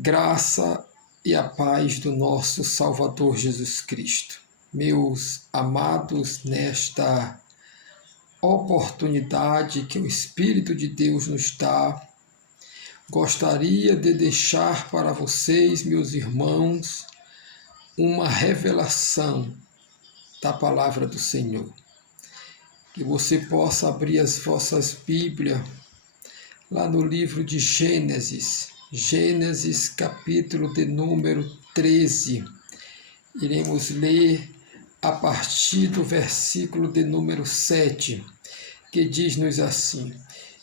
Graça e a paz do nosso Salvador Jesus Cristo. Meus amados, nesta oportunidade que o Espírito de Deus nos dá, gostaria de deixar para vocês, meus irmãos, uma revelação da palavra do Senhor. Que você possa abrir as vossas Bíblias lá no livro de Gênesis, capítulo de número 13. Iremos ler a partir do versículo de número 7, que diz-nos assim: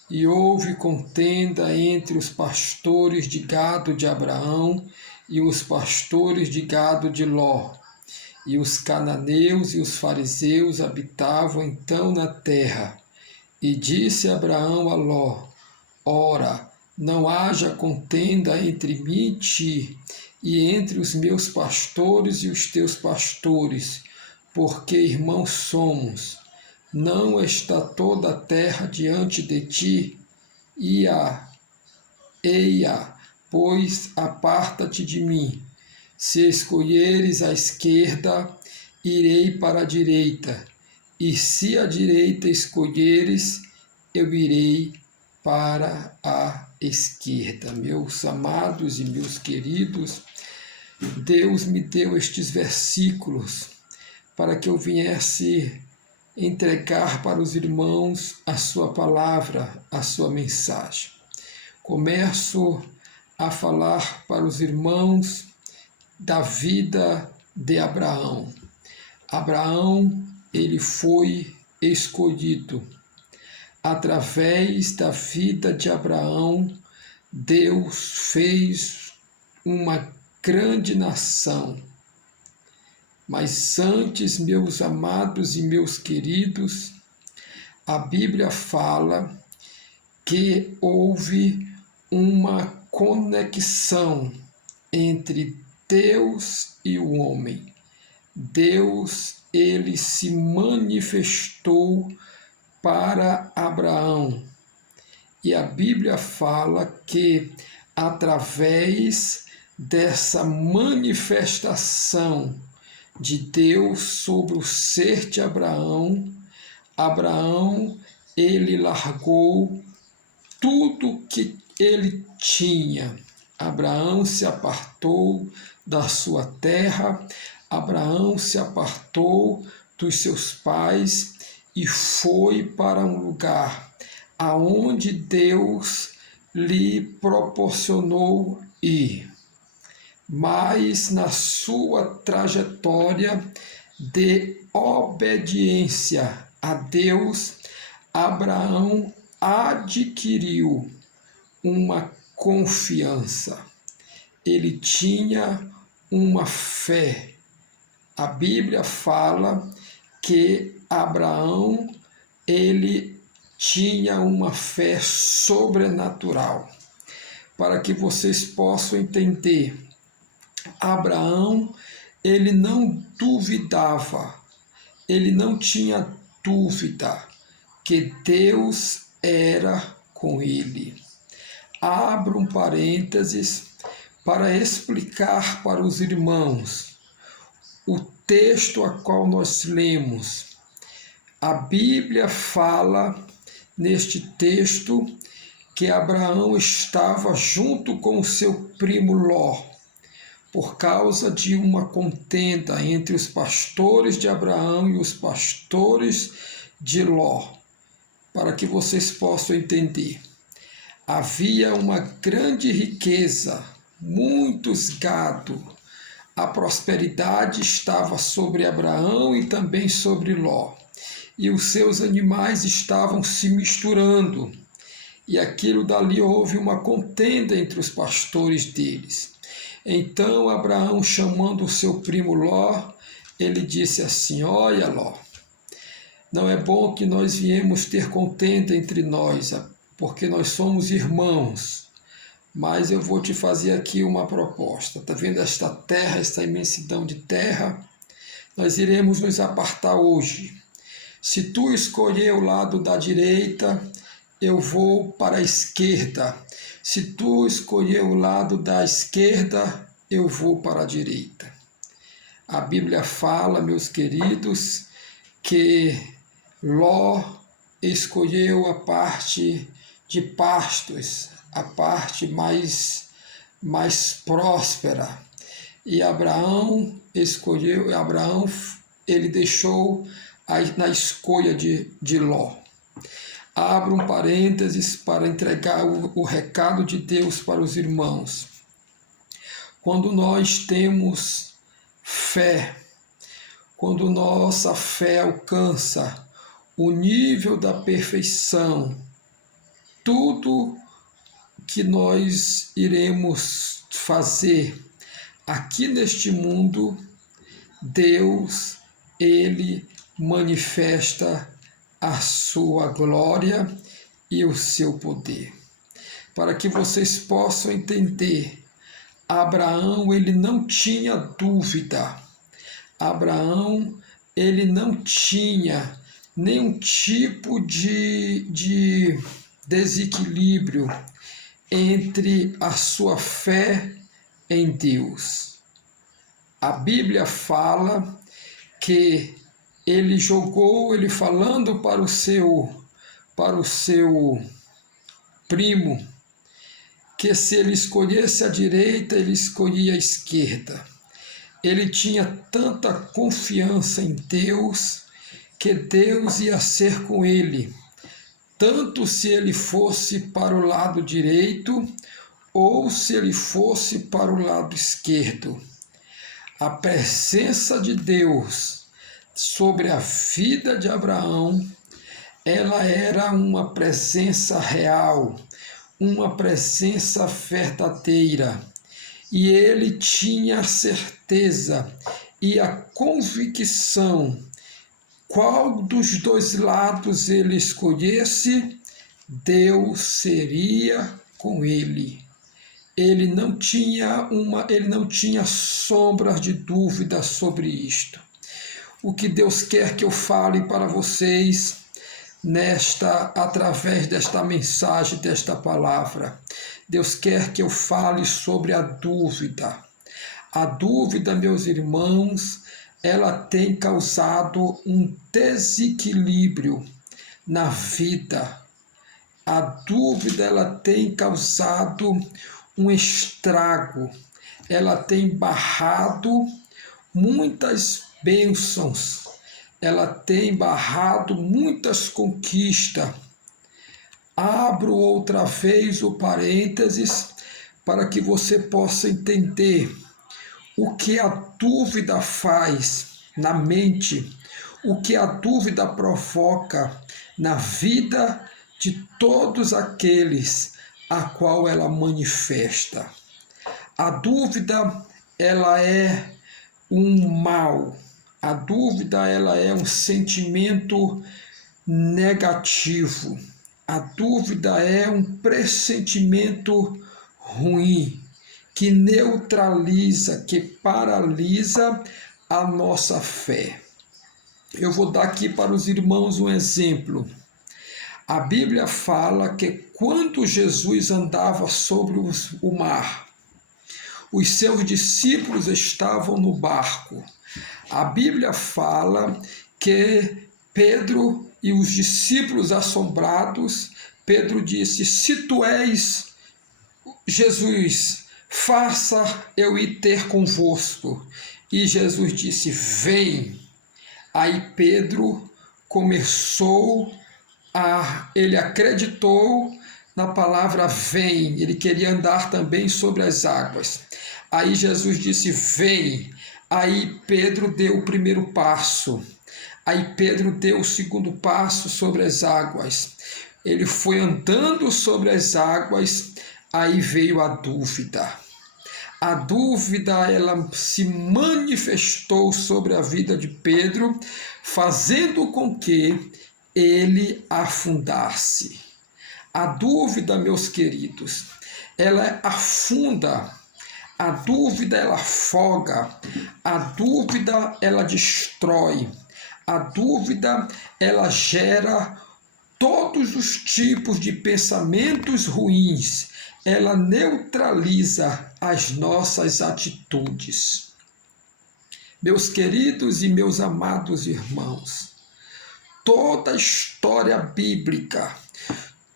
E houve contenda entre os pastores de gado de Abraão e os pastores de gado de Ló. E os cananeus e os fariseus habitavam então na terra. E disse Abraão a Ló: Ora, não haja contenda entre mim e ti, e entre os meus pastores e os teus pastores, porque irmãos somos. Não está toda a terra diante de ti? Eia, pois aparta-te de mim. Se escolheres a esquerda, irei para a direita, e se a direita escolheres, eu irei para a esquerda. Meus amados e meus queridos, Deus me deu estes versículos para que eu viesse entregar para os irmãos a sua palavra, a sua mensagem. Começo a falar para os irmãos da vida de Abraão. Abraão, ele foi escolhido. Através da vida de Abraão, Deus fez uma grande nação. Mas antes, meus amados e meus queridos, a Bíblia fala que houve uma conexão entre Deus e o homem. Deus, ele se manifestou para Abraão. E a Bíblia fala que, através dessa manifestação de Deus sobre o ser de Abraão, ele largou tudo que ele tinha. Abraão se apartou da sua terra, Abraão se apartou dos seus pais e foi para um lugar aonde Deus lhe proporcionou ir. Mas na sua trajetória de obediência a Deus, Abraão adquiriu uma confiança. Ele tinha uma fé. A Bíblia fala que Abraão, ele tinha uma fé sobrenatural. Para que vocês possam entender, Abraão, ele não duvidava, ele não tinha dúvida que Deus era com ele. Abro um parênteses para explicar para os irmãos o texto a qual nós lemos. A Bíblia fala neste texto que Abraão estava junto com o seu primo Ló, por causa de uma contenda entre os pastores de Abraão e os pastores de Ló. Para que vocês possam entender, havia uma grande riqueza, muitos gado. A prosperidade estava sobre Abraão e também sobre Ló. E os seus animais estavam se misturando. E aquilo dali houve uma contenda entre os pastores deles. Então Abraão, chamando o seu primo Ló, ele disse assim: Olha, Ló, não é bom que nós viemos ter contenda entre nós, porque nós somos irmãos. Mas eu vou te fazer aqui uma proposta. Está vendo esta terra, esta imensidão de terra? Nós iremos nos apartar hoje. Se tu escolher o lado da direita, eu vou para a esquerda. Se tu escolher o lado da esquerda, eu vou para a direita. A Bíblia fala, meus queridos, que Ló escolheu a parte de pastos, a parte mais próspera. E Abraão ele deixou na escolha de Ló. Abro um parênteses para entregar o recado de Deus para os irmãos. Quando nós temos fé, quando nossa fé alcança o nível da perfeição, tudo que nós iremos fazer aqui neste mundo, Deus, Ele manifesta a sua glória e o seu poder. Para que vocês possam entender, Abraão, ele não tinha dúvida. Abraão, ele não tinha nenhum tipo de desequilíbrio entre a sua fé em Deus. A Bíblia fala que ele falando para o seu primo, que se ele escolhesse a direita, ele escolhia a esquerda. Ele tinha tanta confiança em Deus, que Deus ia ser com ele, tanto se ele fosse para o lado direito, ou se ele fosse para o lado esquerdo. A presença de Deus sobre a vida de Abraão, ela era uma presença real, uma presença verdadeira. E ele tinha a certeza e a convicção, qual dos dois lados ele escolhesse, Deus seria com ele. Ele não tinha sombras de dúvida sobre isto. O que Deus quer que eu fale para vocês através desta mensagem, desta palavra. Deus quer que eu fale sobre a dúvida. A dúvida, meus irmãos, ela tem causado um desequilíbrio na vida. A dúvida, ela tem causado um estrago. Ela tem barrado muitas bênçãos. Ela tem barrado muitas conquistas. Abro outra vez o parênteses para que você possa entender o que a dúvida faz na mente, o que a dúvida provoca na vida de todos aqueles a qual ela manifesta. A dúvida, ela é um mal. A dúvida, ela é um sentimento negativo. A dúvida é um pressentimento ruim, que neutraliza, que paralisa a nossa fé. Eu vou dar aqui para os irmãos um exemplo. A Bíblia fala que quando Jesus andava sobre o mar, os seus discípulos estavam no barco. A Bíblia fala que Pedro e os discípulos assombrados, Pedro disse: se tu és Jesus, faça eu ir ter convosco. E Jesus disse: vem. Aí Pedro ele acreditou na palavra vem, ele queria andar também sobre as águas. Aí Jesus disse: vem. Aí Pedro deu o primeiro passo. Aí Pedro deu o segundo passo sobre as águas. Ele foi andando sobre as águas, aí veio a dúvida. A dúvida, ela se manifestou sobre a vida de Pedro, fazendo com que ele afundasse. A dúvida, meus queridos, ela afunda. A dúvida, ela afoga. A dúvida, ela destrói. A dúvida, ela gera todos os tipos de pensamentos ruins. ela neutraliza as nossas atitudes. Meus queridos e meus amados irmãos, toda a história bíblica,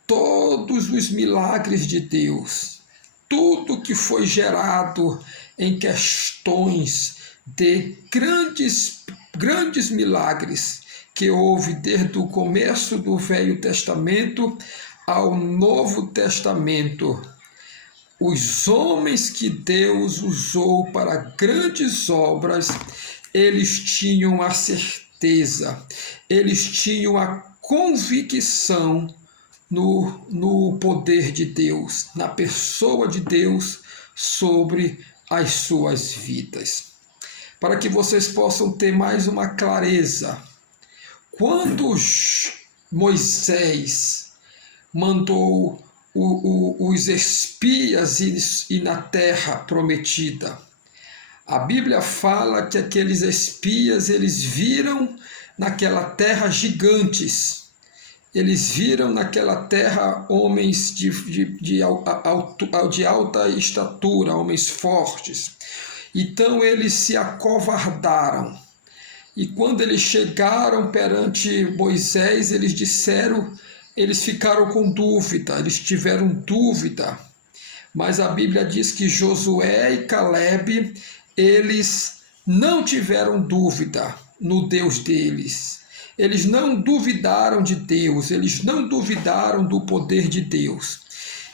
todos os milagres de Deus, tudo que foi gerado em questões de grandes milagres que houve desde o começo do Velho Testamento ao Novo Testamento. Os homens que Deus usou para grandes obras, eles tinham a certeza, eles tinham a convicção no poder de Deus, na pessoa de Deus sobre as suas vidas. Para que vocês possam ter mais uma clareza, quando Moisés mandou os espias ir na terra prometida, a Bíblia fala que aqueles espias, eles viram naquela terra gigantes, eles viram naquela terra homens de alta estatura, homens fortes. Então eles se acovardaram. E quando eles chegaram perante Moisés, eles ficaram com dúvida, eles tiveram dúvida. Mas a Bíblia diz que Josué e Caleb, eles não tiveram dúvida no Deus deles. Eles não duvidaram de Deus, eles não duvidaram do poder de Deus.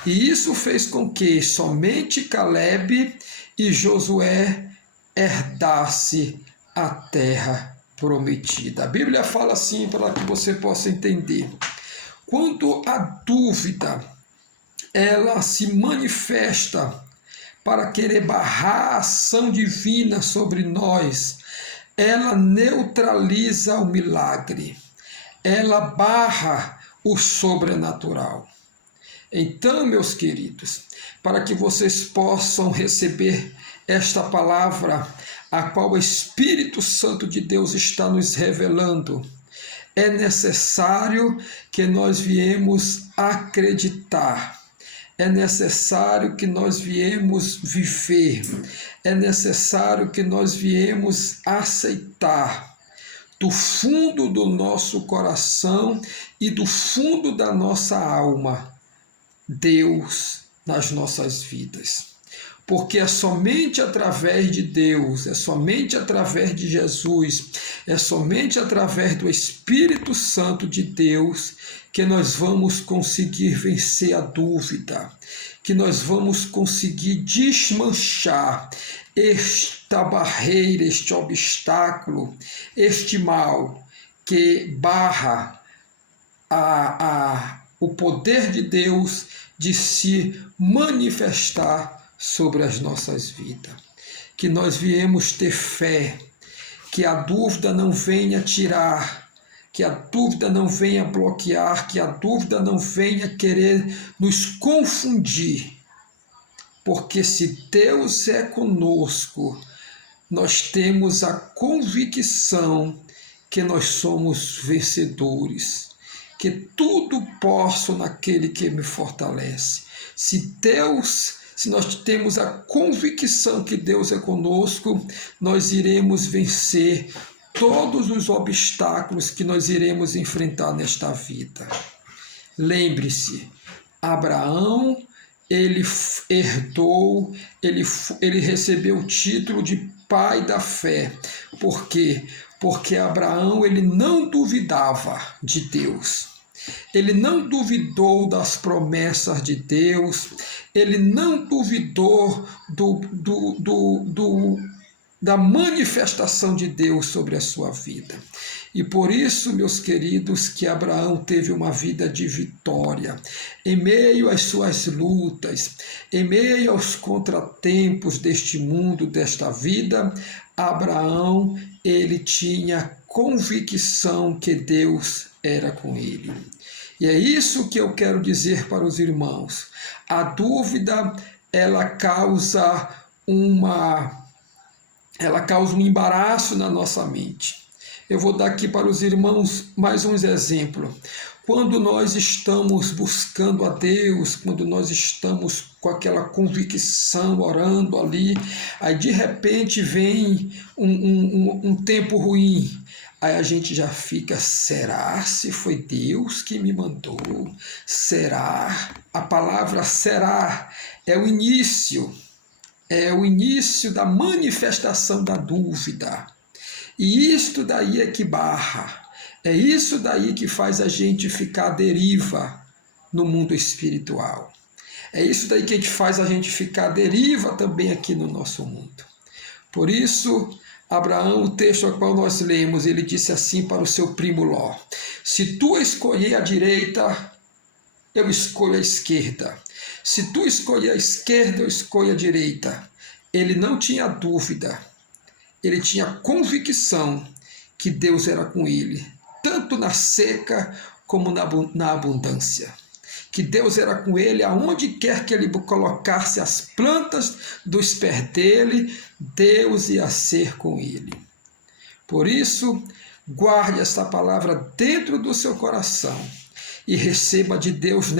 E isso fez com que somente Caleb e Josué herdasse a terra prometida. A Bíblia fala assim para que você possa entender. Quando a dúvida ela se manifesta para querer barrar a ação divina sobre nós, ela neutraliza o milagre, ela barra o sobrenatural. Então, meus queridos, para que vocês possam receber esta palavra, a qual o Espírito Santo de Deus está nos revelando, é necessário que nós viemos acreditar, é necessário que nós viemos viver, é necessário que nós viemos aceitar do fundo do nosso coração e do fundo da nossa alma Deus nas nossas vidas. Porque é somente através de Deus, é somente através de Jesus, é somente através do Espírito Santo de Deus que nós vamos conseguir vencer a dúvida, que nós vamos conseguir desmanchar esta barreira, este obstáculo, este mal que barra o poder de Deus de se manifestar sobre as nossas vidas. Que nós viemos ter fé, que a dúvida não venha tirar, que a dúvida não venha bloquear, que a dúvida não venha querer nos confundir. Porque se Deus é conosco, nós temos a convicção que nós somos vencedores, que tudo posso naquele que me fortalece. Se nós temos a convicção que Deus é conosco, nós iremos vencer todos os obstáculos que nós iremos enfrentar nesta vida. Lembre-se, Abraão, ele herdou, ele recebeu o título de pai da fé. Por quê? Porque Abraão, ele não duvidava de Deus. Ele não duvidou das promessas de Deus, ele não duvidou da manifestação de Deus sobre a sua vida. E por isso, meus queridos, que Abraão teve uma vida de vitória. Em meio às suas lutas, em meio aos contratempos deste mundo, desta vida, Abraão, ele tinha convicção que Deus era com ele. E é isso que eu quero dizer para os irmãos. A dúvida, ela causa um embaraço na nossa mente. Eu vou dar aqui para os irmãos mais uns exemplos. quando nós estamos buscando a Deus, quando nós estamos com aquela convicção, orando ali, aí de repente vem um tempo ruim, aí a gente já fica, será se foi Deus que me mandou? Será? A palavra será é o início da manifestação da dúvida. E isto daí é que barra, é isso daí que faz a gente ficar à deriva no mundo espiritual. É isso daí que faz a gente ficar à deriva também aqui no nosso mundo. Por isso, Abraão, o texto ao qual nós lemos, ele disse assim para o seu primo Ló: se tu escolher a direita, eu escolho a esquerda. Se tu escolher a esquerda, eu escolho a direita. Ele não tinha dúvida. Ele tinha convicção que Deus era com ele, tanto na seca como na abundância. Que Deus era com ele aonde quer que ele colocasse as plantas dos pés dele, Deus ia ser com ele. Por isso, guarde esta palavra dentro do seu coração e receba de Deus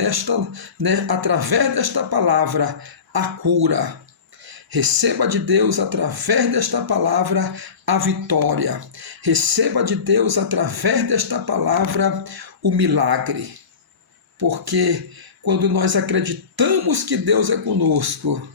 através desta palavra a cura. Receba de Deus através desta palavra a vitória. Receba de Deus através desta palavra o milagre. Porque quando nós acreditamos que Deus é conosco,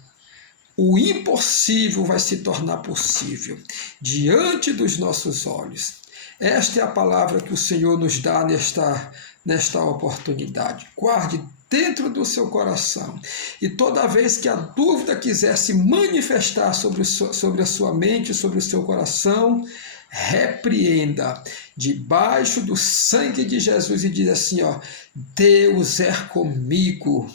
o impossível vai se tornar possível diante dos nossos olhos. Esta é a palavra que o Senhor nos dá nesta oportunidade. Guarde dentro do seu coração. E toda vez que a dúvida quiser se manifestar sobre a sua mente, sobre o seu coração, repreenda debaixo do sangue de Jesus e diz assim, ó: Deus é comigo,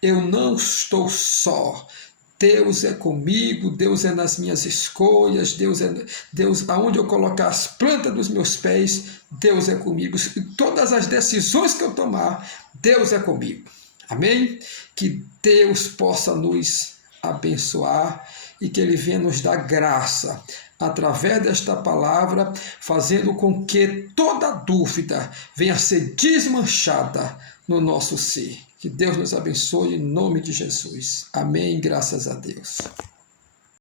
eu não estou só. Deus é comigo, Deus é nas minhas escolhas, Deus aonde eu colocar as plantas dos meus pés, Deus é comigo. E todas as decisões que eu tomar, Deus é comigo. Amém? Que Deus possa nos abençoar e que Ele venha nos dar graça através desta palavra, fazendo com que toda dúvida venha a ser desmanchada no nosso ser. Que Deus nos abençoe em nome de Jesus. Amém. Graças a Deus.